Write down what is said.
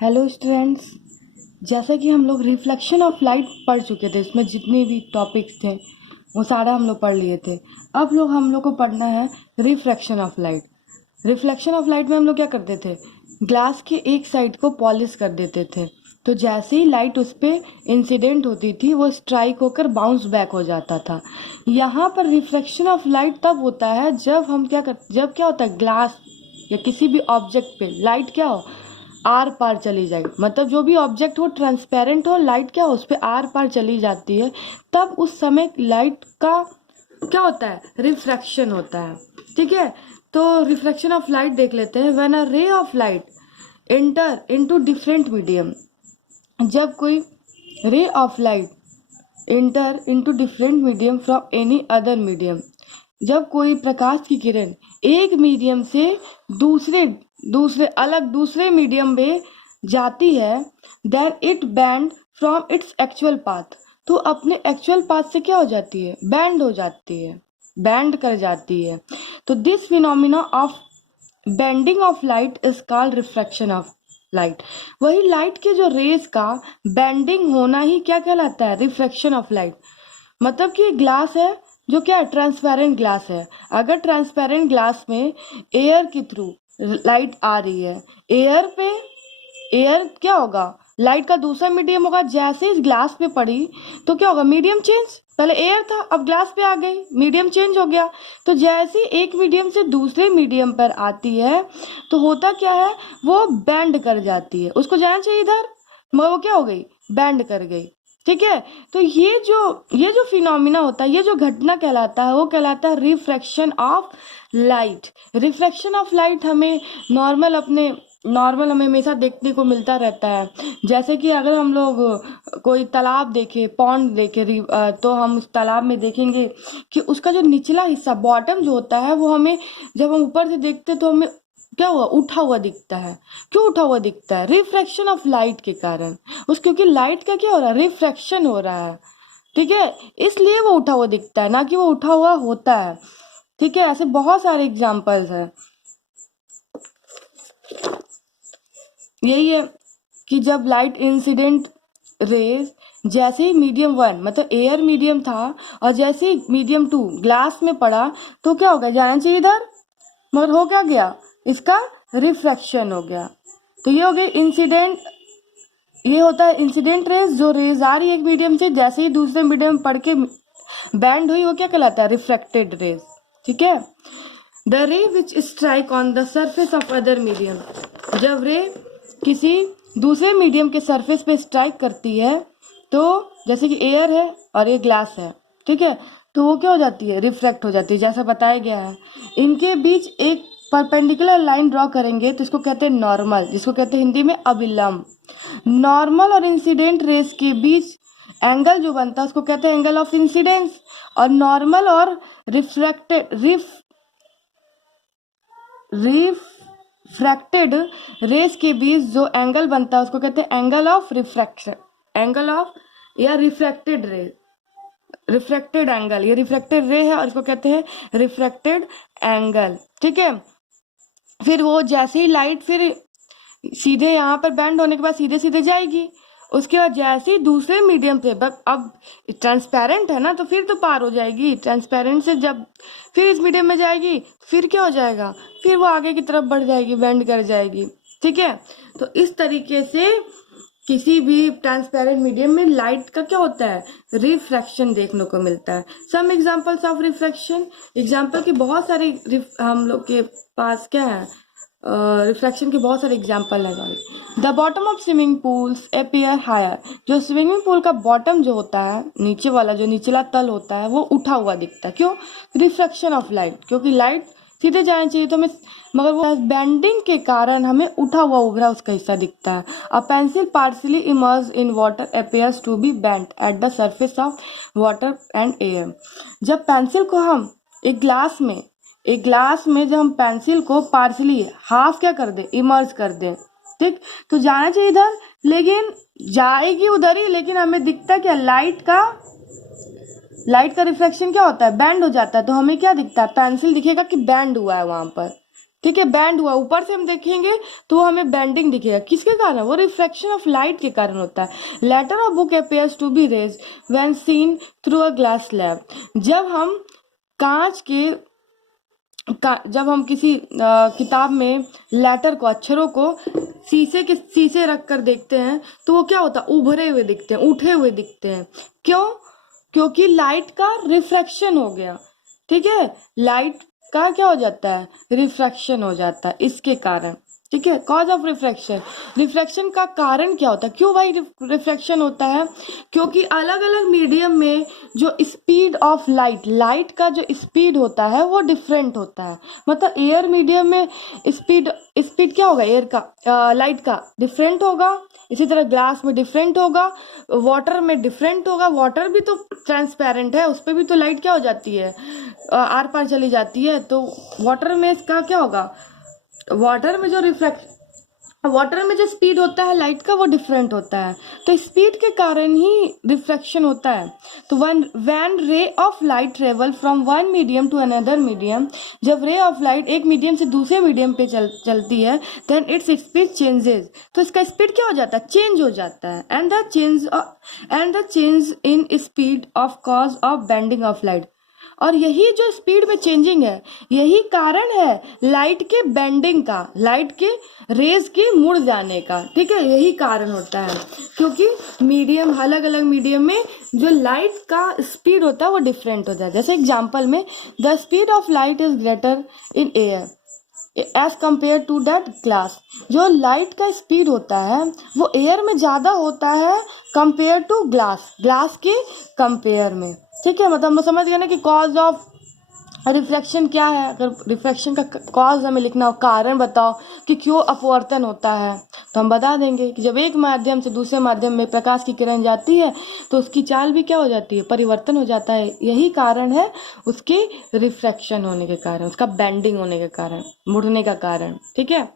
Hello students. जैसा कि हम लोग रिफ्लेक्शन ऑफ लाइट पढ़ चुके थे, इसमें जितने भी टॉपिक्स थे वो सारे हम लोग पढ़ लिए थे। अब हम लोग को पढ़ना है refraction of light. Reflection of light में हम लोग क्या करते थे, ग्लास के एक साइड को पॉलिश कर देते थे, तो जैसे ही लाइट उस पर इंसिडेंट होती थी वो स्ट्राइक होकर बाउंस बैक हो जाता था। यहाँ पर रिफ्लेक्शन ऑफ लाइट तब होता है जब क्या होता है, ग्लास या किसी भी ऑब्जेक्ट पे लाइट क्या हो, आर पार चली जाए। मतलब जो भी ऑब्जेक्ट हो ट्रांसपेरेंट हो, लाइट क्या हो उस पर आर पार चली जाती है, तब उस समय लाइट का क्या होता है, रिफ्रैक्शन होता है। ठीक है, तो रिफ्लेक्शन ऑफ लाइट देख लेते हैं। व्हेन अ रे of light enter into different medium, जब कोई रे of light enter into different medium from any other medium, जब कोई प्रकाश की किरण एक मीडियम से दूसरे दूसरे मीडियम में जाती है, then it bend from its actual path, तो अपने एक्चुअल पाथ से क्या हो जाती है, बैंड हो जाती है, बैंड कर जाती है। तो this phenomena of bending of light is called refraction of light. वही लाइट के जो रेज का बेंडिंग होना ही क्या कहलाता है, रिफ्रैक्शन ऑफ लाइट। मतलब कि ग्लास है जो क्या है, ट्रांसपेरेंट ग्लास है। अगर ट्रांसपेरेंट ग्लास में एयर के थ्रू लाइट आ रही है, एयर क्या होगा, लाइट का दूसरा मीडियम होगा। जैसे इस ग्लास पे पड़ी तो क्या होगा, मीडियम चेंज, पहले एयर था अब ग्लास पे आ गई, मीडियम चेंज हो गया। तो जैसे एक मीडियम से दूसरे मीडियम पर आती है तो होता क्या है, वो बैंड कर जाती है। उसको जाना चाहिए इधर, मगर वो क्या हो गई, बैंड कर गई। ठीक है, तो ये जो फिनोमिना होता है, ये जो घटना कहलाता है, वो कहलाता है refraction of light. Refraction of light हमें नॉर्मल हमें हमेशा देखने को मिलता रहता है। जैसे कि अगर हम लोग कोई तालाब देखे, पॉन्ड देखे, तो हम उस तालाब में देखेंगे कि उसका जो निचला हिस्सा, बॉटम जो होता है, वो हमें जब हम ऊपर से देखते तो हमें क्या हुआ, उठा हुआ दिखता है। क्यों उठा हुआ दिखता है, रिफ्रैक्शन ऑफ लाइट के कारण। क्योंकि लाइट का क्या हो रहा है, रिफ्रैक्शन हो रहा है। ठीक है, इसलिए वो उठा हुआ दिखता है, ना कि वो उठा हुआ होता है। ठीक है, ऐसे बहुत सारे एग्जाम्पल्स हैं। यही है कि जब लाइट इंसिडेंट रेज जैसे ही मीडियम वन, मतलब एयर मीडियम था, और जैसे ही मीडियम टू ग्लास में पड़ा तो क्या हो गया, जाना चाहिए इधर, मगर हो क्या गया, इसका रिफ्रैक्शन हो गया। तो ये हो गई इंसिडेंट, ये होता है इंसिडेंट रेज, जो रेज आ रही है एक मीडियम से, जैसे ही दूसरे मीडियम पढ़ के बैंड हुई, वो क्या कहलाता है, रिफ्रैक्टेड रेज। ठीक है, द रे विच strike on the surface of other medium, जब रे किसी दूसरे मीडियम के सरफेस पे स्ट्राइक करती है, तो जैसे कि एयर है और ये ग्लास है, ठीक है, तो वो क्या हो जाती है, रिफ्रैक्ट हो जाती है, जैसा बताया गया है। इनके बीच एक परपेंडिकुलर लाइन ड्रॉ करेंगे तो इसको कहते हैं नॉर्मल, जिसको कहते हैं हिंदी में अभिलंब। नॉर्मल और इंसिडेंट रेस के बीच एंगल जो बनता है उसको कहते हैं एंगल ऑफ इंसिडेंस। और नॉर्मल और रिफ्रैक्टेड रेस के बीच जो एंगल बनता है उसको कहते हैं angle of refraction, angle of या रिफ्रैक्टेड रे, रिफ्रैक्टेड एंगल। ये रिफ्रैक्टेड रे है और इसको कहते हैं रिफ्रैक्टेड एंगल। ठीक है, फिर वो जैसे ही लाइट फिर सीधे यहाँ पर बैंड होने के बाद सीधे सीधे जाएगी, उसके बाद जैसे ही दूसरे मीडियम पे, अब ट्रांसपेरेंट है ना, तो फिर तो पार हो जाएगी। ट्रांसपेरेंट से जब फिर इस मीडियम में जाएगी, फिर क्या हो जाएगा, फिर वो आगे की तरफ बढ़ जाएगी, बैंड कर जाएगी। ठीक है, तो इस तरीके से किसी भी ट्रांसपेरेंट मीडियम में लाइट का क्या होता है, रिफ्रैक्शन देखने को मिलता है। Some examples of refraction, example की बहुत सारी हम लोग के पास क्या है, रिफ्रैक्शन के बहुत सारे एग्जाम्पल है। The bottom of swimming pools appear higher, जो स्विमिंग पूल का बॉटम जो होता है, नीचे वाला जो निचला तल होता है, वो उठा हुआ दिखता है। क्यों, रिफ्रैक्शन ऑफ लाइट, क्योंकि लाइट सीधे जाना चाहिए तो हमें, मगर वो बेंडिंग के कारण हमें उठा हुआ उभरा उसका हिस्सा दिखता है। A pencil partially emerge in water appears to be bent at the surface of water and air, जब पेंसिल को हम एक ग्लास में जब हम पेंसिल को पार्शली हाफ क्या कर दे, इमर्ज कर दे, ठीक, तो जाना चाहिए इधर, लेकिन जाएगी उधर ही, लेकिन हमें दिखता क्या, लाइट का रिफ्लेक्शन क्या होता है, बैंड हो जाता है। तो हमें क्या दिखता है, पेंसिल दिखेगा कि बैंड हुआ है वहां पर। ठीक है, बैंड हुआ, ऊपर से हम देखेंगे तो वो हमें बैंडिंग दिखेगा, किसके कारण? वो रिफ्लेक्शन ऑफ लाइट के कारण होता है। Letter of book appears to be raised when seen through a glass slab. जब हम कांच के जब हम किसी किताब में लेटर को, अक्षरों को शीशे रख कर देखते हैं तो वो क्या होता है? उभरे हुए दिखते हैं, उठे हुए दिखते हैं। क्यों? क्योंकि लाइट का रिफ्रैक्शन हो गया। ठीक है, लाइट का क्या हो जाता है? रिफ्रैक्शन हो जाता है, इसके कारण। ठीक है, कॉज ऑफ रिफ्रैक्शन। रिफ्रैक्शन का कारण क्या होता है? क्यों भाई रिफ्रैक्शन होता है? क्योंकि अलग अलग मीडियम में जो स्पीड ऑफ लाइट का जो स्पीड होता है वो डिफरेंट होता है। मतलब एयर मीडियम में स्पीड क्या होगा? एयर का, लाइट का डिफरेंट होगा। इसी तरह ग्लास में डिफरेंट होगा, वाटर में डिफरेंट होगा। वाटर भी तो ट्रांसपेरेंट है, उस पर भी तो लाइट क्या हो जाती है? आर पार चली जाती है। तो वाटर में इसका क्या होगा? वाटर में जो स्पीड होता है लाइट का वो डिफरेंट होता है, तो स्पीड के कारण ही रिफ्रैक्शन होता है। तो when ray of light travel from one medium to another medium, जब रे ऑफ लाइट एक मीडियम से दूसरे मीडियम पे चलती है, देन इट्स स्पीड चेंजेस। तो इसका स्पीड क्या हो जाता है? चेंज हो जाता है। And the change in speed of cause of bending of light. और यही जो स्पीड में चेंजिंग है, यही कारण है लाइट के बेंडिंग का, लाइट के रेज के मुड़ जाने का। ठीक है, यही कारण होता है, क्योंकि मीडियम, अलग अलग मीडियम में जो लाइट का स्पीड होता है वो डिफरेंट होता है। जैसे एग्जांपल में, the speed of light is greater in air as compare to that glass. जो लाइट का स्पीड होता है वो एयर में ज़्यादा होता है कंपेयर टू ग्लास के कंपेयर में। ठीक है, मतलब हम समझ गए ना कि कॉज ऑफ रिफ्लेक्शन क्या है। अगर रिफ्लेक्शन का कॉज हमें लिखना हो, कारण बताओ कि क्यों अपवर्तन होता है, तो हम बता देंगे कि जब एक माध्यम से दूसरे माध्यम में प्रकाश की किरण जाती है तो उसकी चाल भी क्या हो जाती है? परिवर्तन हो जाता है। यही कारण है उसके रिफ्रैक्शन होने के कारण, उसका बेंडिंग होने के कारण, मुड़ने का कारण। ठीक है।